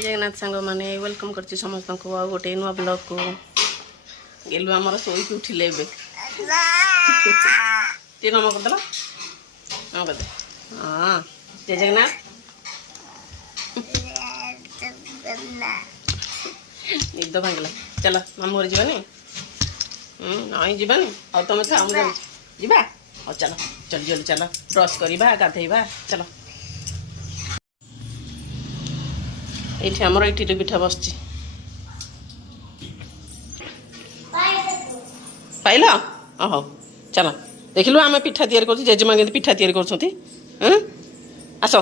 जय जगन्नाथ सांग मैंने वेलकम कर समस्त को आ गोटे नुआ ब्लॉग को गेलु आमर शोक उठिले टे नम करदेल नम कर हाँ जय जगन्नाथ निद भांगला चल मामू घर जावानी नहीं जावानी और तुम था मुझे जा और चल चल जल्दी चल ब्रश करवा गाधेवा चल ये आमर ये पिठा बस पाइल हो चल देखिलु आम पिठा तैयारी कर जेजेमा के पिठा तैयारी कर आस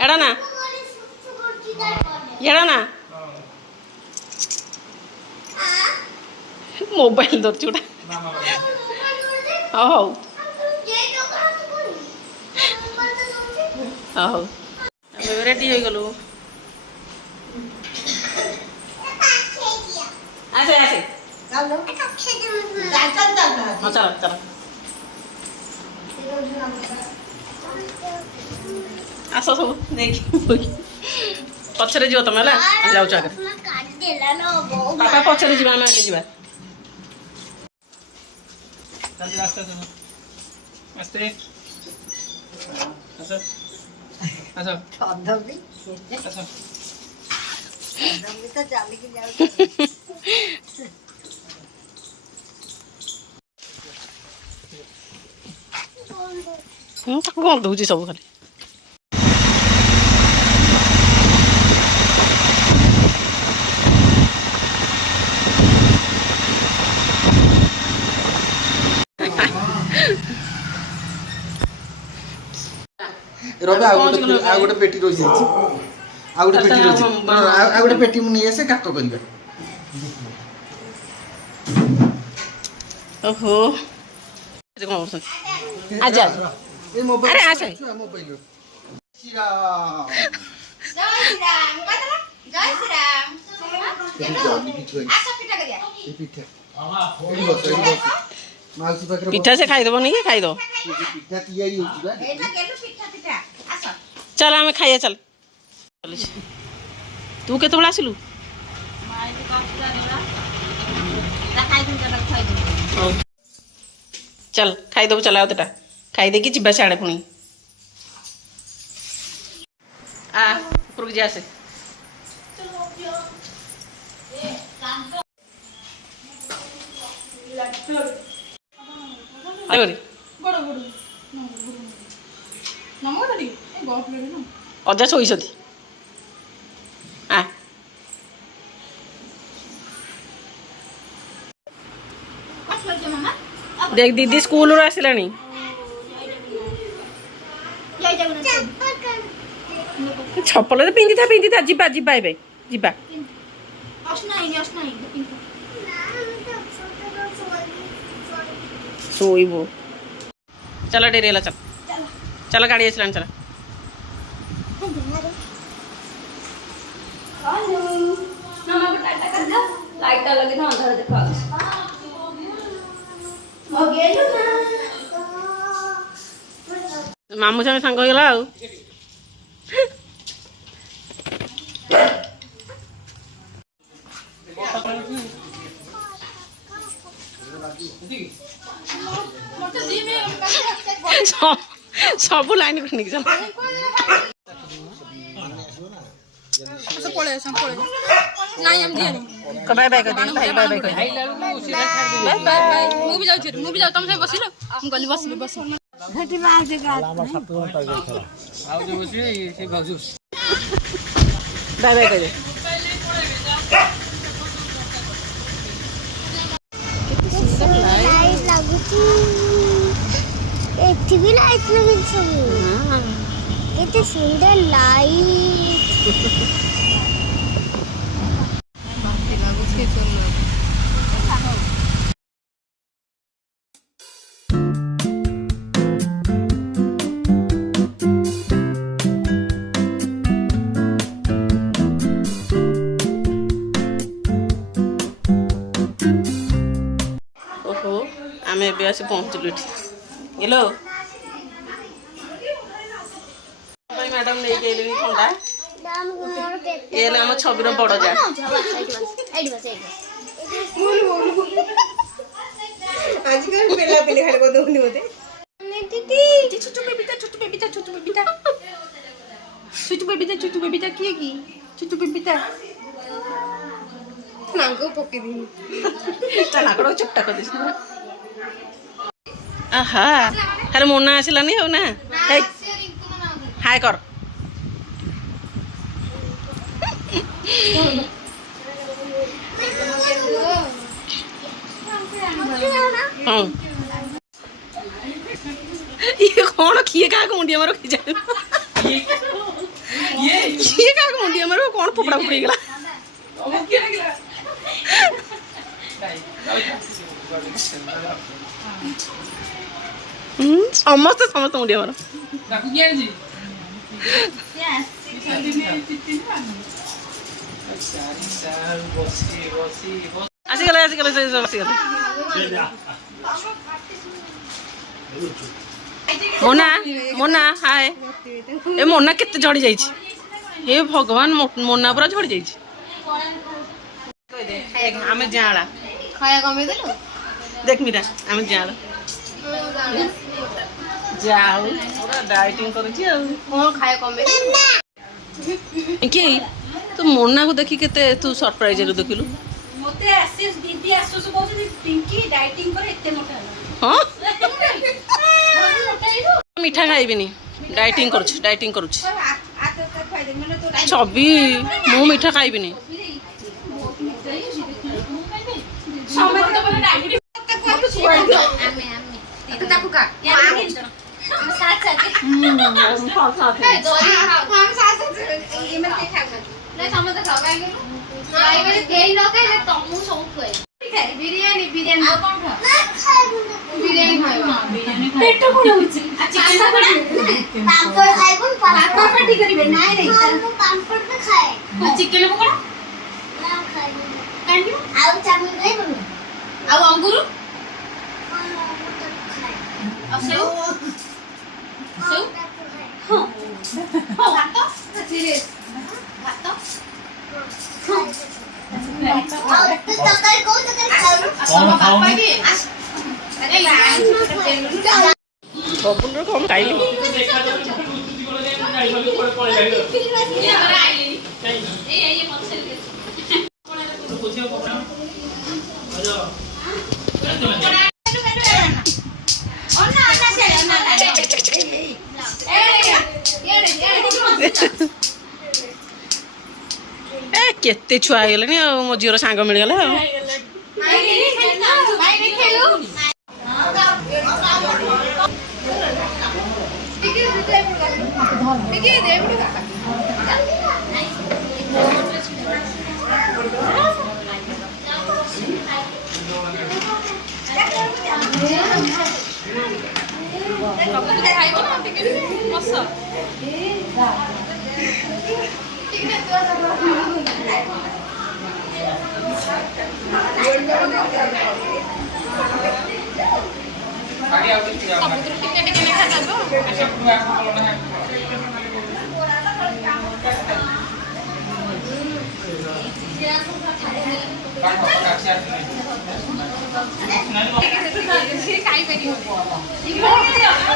एड़ा ना एड़ा ना मोबाइल धर चूड़ा हौ हौ रेडी हो गलु आसे आसे चलो चलो आस सब देख पछरे जीव तुम है जाऊ आगे पापा पछरे जीवा आगे जीवा आस्ते गंध सब खाली रबे आ गोटे पेटी रही जाइए आ गोटे पेटी रही आ गोटे पेटी मु नहीं आसे काट करबा ओहो जे कोन करछन आजा ए मोबाइल अरे आसे मोबाइल श्री राम जय श्री राम आसा पिठा कर दिया ये पिठा मालसी पाखरे पिठा से खाई दबो नहीं खाई दो पिठा तैयारी होची बा एटा केलु पिठा पिठा आसा चल आमे खाइए चल तू केते बड़ा आसिलु माई के काटला देला ता खाई दिन चला खाई दिन चल खाई दबो चला ओतेटा खाई दे कि जिबा साडे पुणी आ ऊपर जा से चलो पियो ए काम तो लट्टू आगरी बड़ बड़ नमो दादी ए गप ले ना अजा सोईसथि आ आसलो जे मामा देख दीदी स्कूल रो आसिलानी जय जगन्नाथ छपल पिंधि था जिबा जिबा एबे जिबा असनाई सोईबो चल डेरी हला चल चल गाड़ी आसिलानी चल मामा को टाटा कर दो लाइट लगे ना अंदर देखा हो गेलु ना मामू सामे सांग होइला आ सब लाइन को निक चल सब पळे नाही हम दिया नहीं बाय बाय कर दी भाई बाय बाय कर बाय बाय मु भी जाऊ तुम से बसिलो हम गली बस घटी मार दे गात बाय बाय कर दे लाइट लागुची एठी भी लाइट लागुची किती सुंदर लाइट ଆମେ ଏବେ ଆସି ପହଞ୍ଚିଲୁ ଏଠି ହେଲୋ ମ୍ୟାଡ଼ାମ ନେଇକି ଆଇଲେଣି ଥଣ୍ଡା ଏ ହେଲେ ଆମ ଛବିର ବଡ଼ ଯା ଆଜିକାଲି ପିଲା ପିଲି ଖାଲି କରିଦଉନି ମତେ ଛୋଟ ବେବିଟା କିଏ କି ଛୋଟ ବେବିଟା ନାଙ୍ଗ ପକେଇଦିନି ତା ନାକଡ଼ ଚୁପଟା କରିଦେଇଛି ଆହା ଆରେ ମୋନା ଆସିଲାନି ଆଉ ନା ହେଇ ହାଏ କର ହଁ ଇଏ କ'ଣ କିଏ କାହାକୁ ମୁଣ୍ଡିଆ ମାର କି ଜାଣିବ କିଏ କାହାକୁ ମୁଣ୍ଡିଆ ମାର କ'ଣ ଫୋପଡ଼ା ଫୋପଡ଼ି ହେଇଗଲା ସମସ୍ତେ ସମସ୍ତେ ମୁଣ୍ଡିଆ ମାର ଆସିଗଲେ ଆସିଗଲେ ଆସିଗଲେ ମୋନା ମୋନା ହାଏ ଏ ମୋନା କେତେ ଝଡ଼ି ଯାଇଛି हे भगवान मोना पूरा झड़ जाइए आमे जाड़ा खाया कमे देलो देख मीरा आमे जाड़ा जाओ पूरा डाइटिंग कर छी आ कोन खाया कमे के तो मोना को देखि केते तू सरप्राइज रे देखिलु मोते आसीस दीदी आसुस कहू पिंकी डाइटिंग पर एते मोटा हां मीठा खाइबिनी डाइटिंग करूछ डाइटिंग करूछ छबी मु मीठा खाइबिनी बिरयानी बिरयानी बिरयानी पेट कोन होछि चिकन पापड़ खाइबो पापड़ पार्टी करिवे नाइ रे पापड़ तो खाए चिकन को कोन ना खाइबो कांडी आउ चाबी खाइबो आ अंगूर आ सेव सेव हां हां भात सीरियस भात तकाई को तकाई खाइबो पापा की अरे बबुल रो कम खाइली ए केते छुआ गले आ मो झीर सांग मिल गला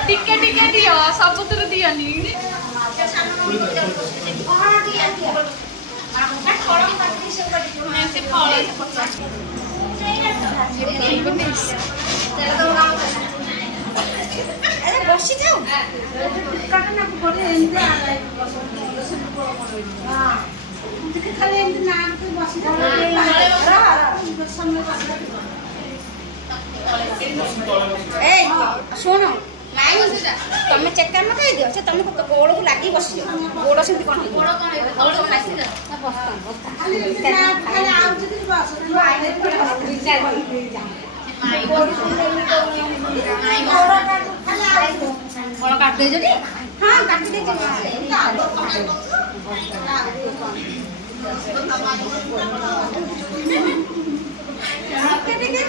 टिके दियो सबुतर दियनी बसी जाऊ काटना पड़े एंदे खाली एंदे ना बसी जाऊ ए सुनो तमें चेक कर मत दियो से तुम गोड़ को लागी बस गोड़ से कोन गोड़ कोन गोड़ कोन आसी ना बस्ता बस्ता खाली आउ जदी बस आइले गोड़ काट दे जदी हां काट दे ठीक है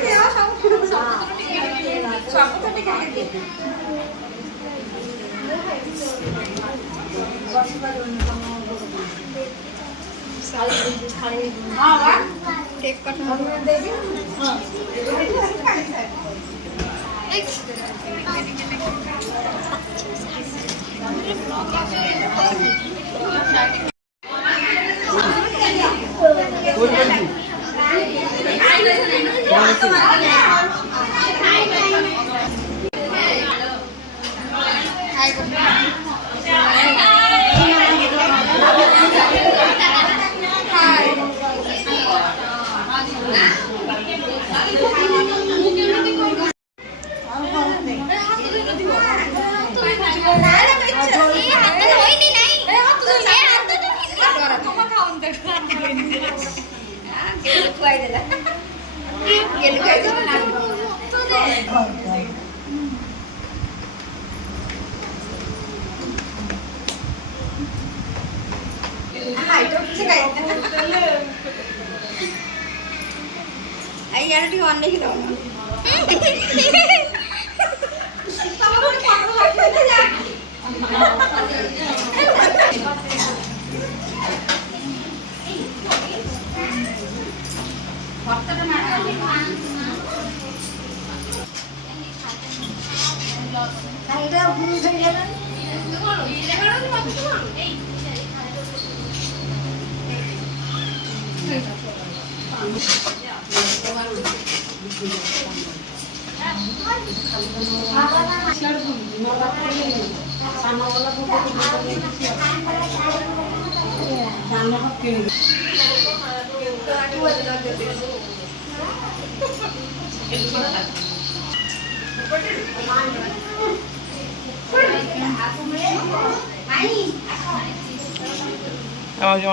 అయ్యాడు టీ అన్నకి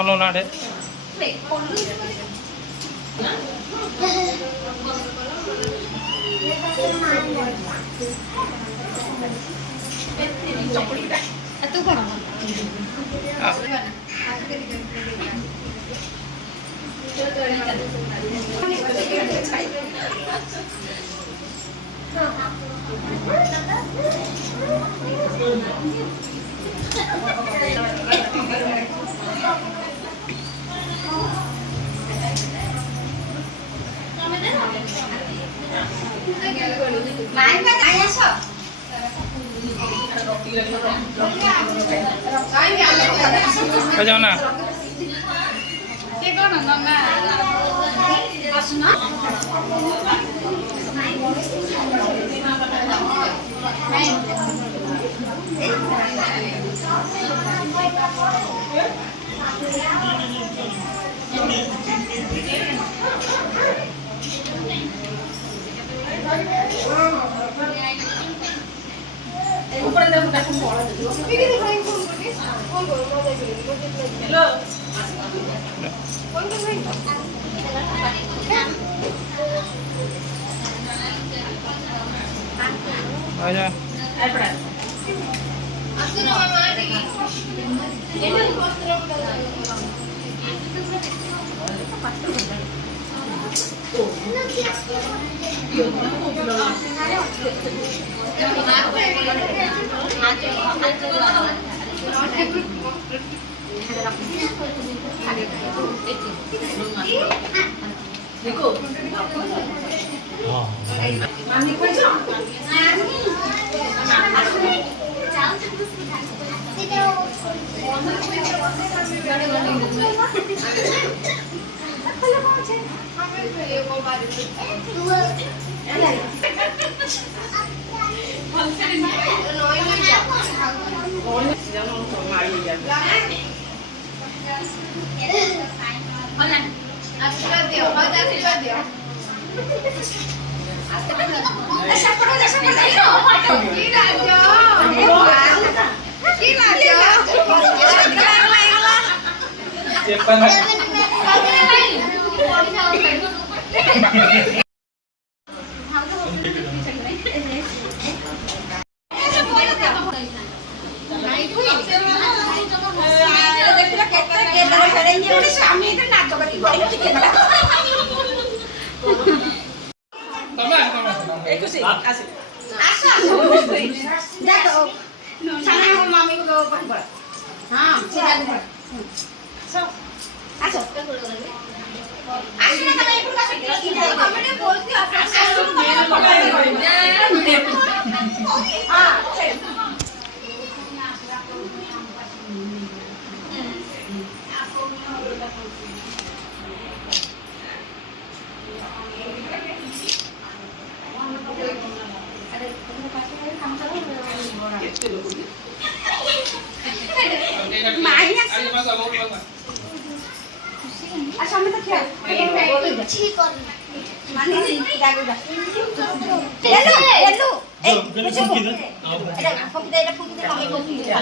ఉన్నాడే जाओ ना आजा खुशी ମାଇଁ ଆସି ଆସ ଆମେ ତ ଖିଆ ମାନେ ଗାଡିଟା ଏଲୁ ଏଇ ଫୁକି ଦେ ଏଟା ଫୁକି ଦେ ଆମେ ଫୁକି ଦେ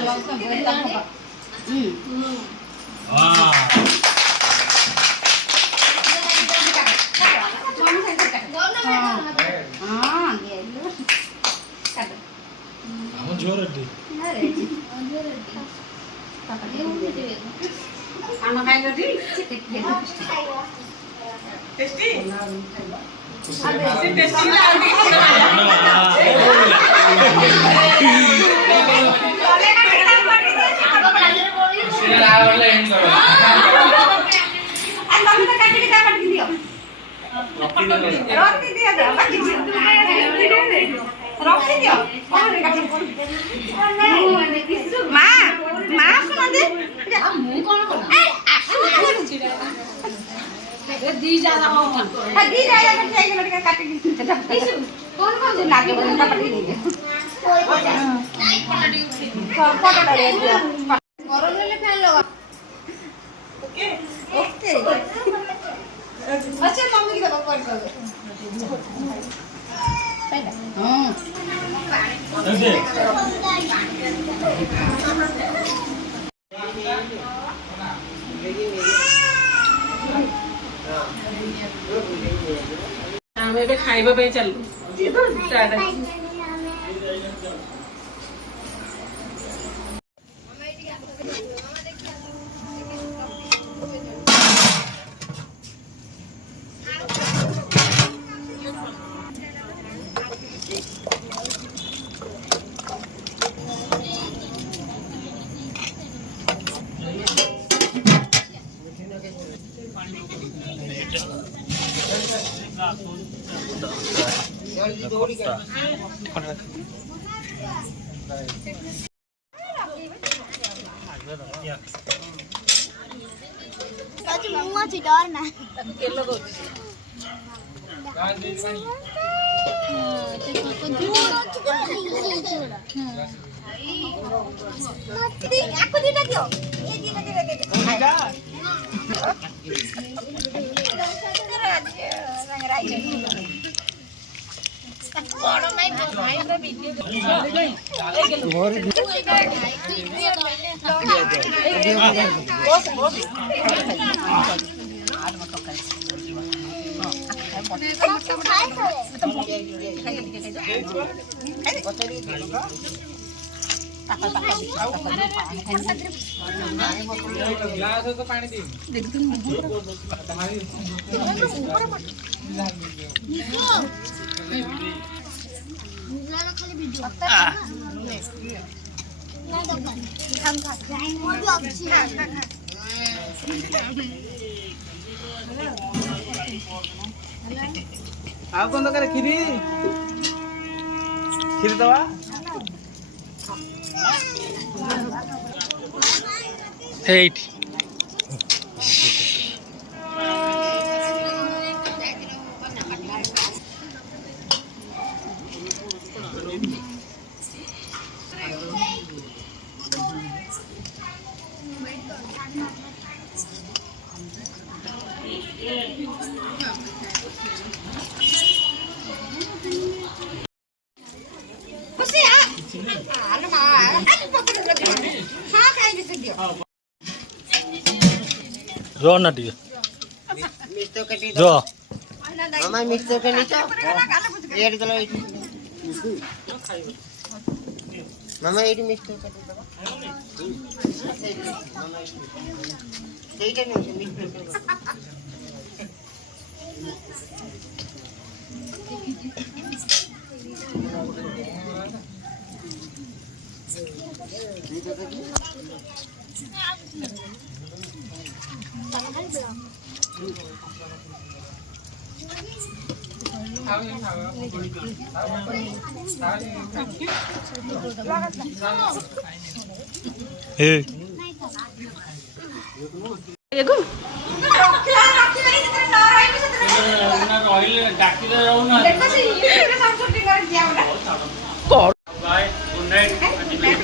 ଆମେ ଏବେ ଖାଇବା ପାଇଁ ଚାଲୁ ମୁଁ ଅଛି ଡର ନା ଆକୁ ଦିଟା ଦିଅ ଏ ଦିଟା ଆଉ କଣ ଦରକାର କ୍ଷୀରି କ୍ଷୀରି ଦବା ଏଇଠି रो ना टिके रो मामा मिर्च के नीचे red colour it mama it मिर्च के दबा मामा ସେଇଟା ନୁହେଁ ମିର୍ଚ ए ଏଗୁ ଦେଖ ସେ ୟୁଟ୍ୟୁବରେ ସବୁ ଶୁଟିଂ କରି ଦିଆ କର बाय गुड नाइट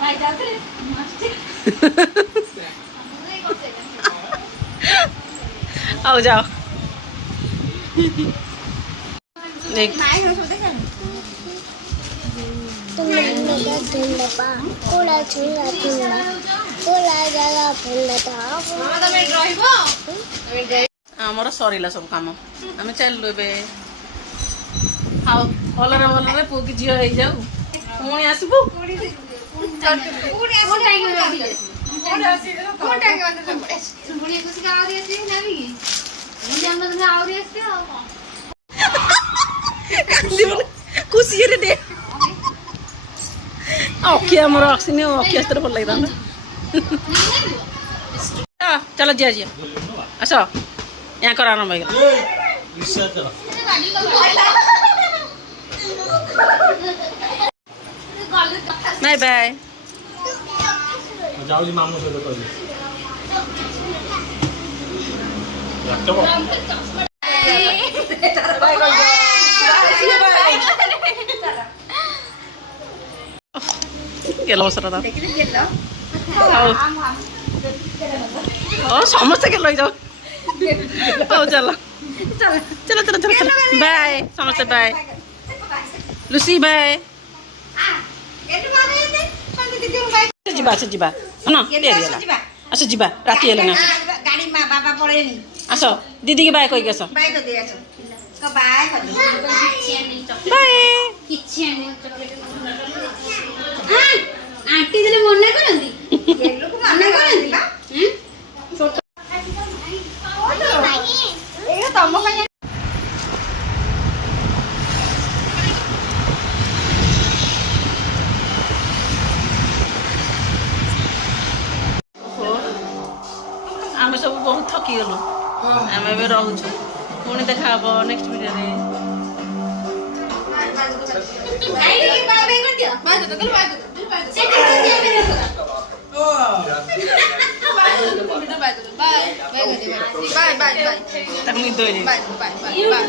ଭାଇ ଯାଉଥିଲେ ଆଉ ଯାଅ देख ନାଇଁ ସବୁ ଦେଖ तुम्हें मेरा धुंडा पा कोला छुंगा धुंडा कोला जगा फुंडा ता ମାମା ତମେ ଏଠି ରହିବ ତମେ ଯାଇ ଆମର ସରିଲା ସବୁ କାମ ଆମେ ଚାଲିଲୁ ଏବେ ଆଉ ଭଲରେ ଭଲରେ ପୁଅ କି ଝିଅ ହେଇଯାଉ ପୁଣି ଆସିବୁ ପୁଣି ଆସିଲେ ପୁଣି ଏକୋଇଶି ଆହୁରି ଆସିବି ନେବି କି ମୁଁ ଜନ୍ମଦିନ ଆହୁରି ଆସିବି ଆଉ କଣ ଖୁସିରେ ଦେ ଅକ୍ଷି ଆମର ଅକ୍ସିନି ଅକ୍ଷି ଆସିଥିଲେ ଭଲ ଲାଗିଥାନ୍ତା ଚାଲ ଯିଆ ଯିଆ ଆସ ୟାଙ୍କର ଆରମ୍ଭ ହେଇଗଲା ବାଏ ବାଏ ଯାଉଛି ମାମୁଁ ସହିତ କହିବି କେଲ ବସର ହଉ ସମସ୍ତେ କେଲ ହେଇଯାଉ ହଉ ଚାଲ ଚାଲ ଚାଲ ଚାଲ ଚାଲ ବାଏ ସମସ୍ତେ ବାଏ ଲୁସି ବାଏ ଯିବା ଆସ ଯିବା ନା ଡେରି ହେଲା ଆସ ଯିବା ରାତି ହେଲାଣି ଆସ ଗାଡି ମା ବାବା ପଳେଇନି ଆସ ଦିଦିକି ବାଏ କହିକି ଆସ ବାଇ କରିଦେଇ ଆସ ବାଇ କରିଦେଇ ବାଏ କିଛି ଆଣି ଆଣ୍ଟି ଦେଲେ ମନା କରନ୍ତି ମନା କରନ୍ତି ବା ଏଇଟା ତମ ପାଇଁ ଆମେ ସବୁ ବହୁତ ଥକିଗଲୁ ଆମେ ଏବେ ରହୁଛୁ ପୁଣି ଦେଖା ହବ ନେକ୍ସଟ ଭିଡ଼ିଓରେ ବାଏ ବାଏ ବାଏ ତାକୁ ନିଦ ହେଇଯାଇଛି ବାଏ ବାଏ ବାଏ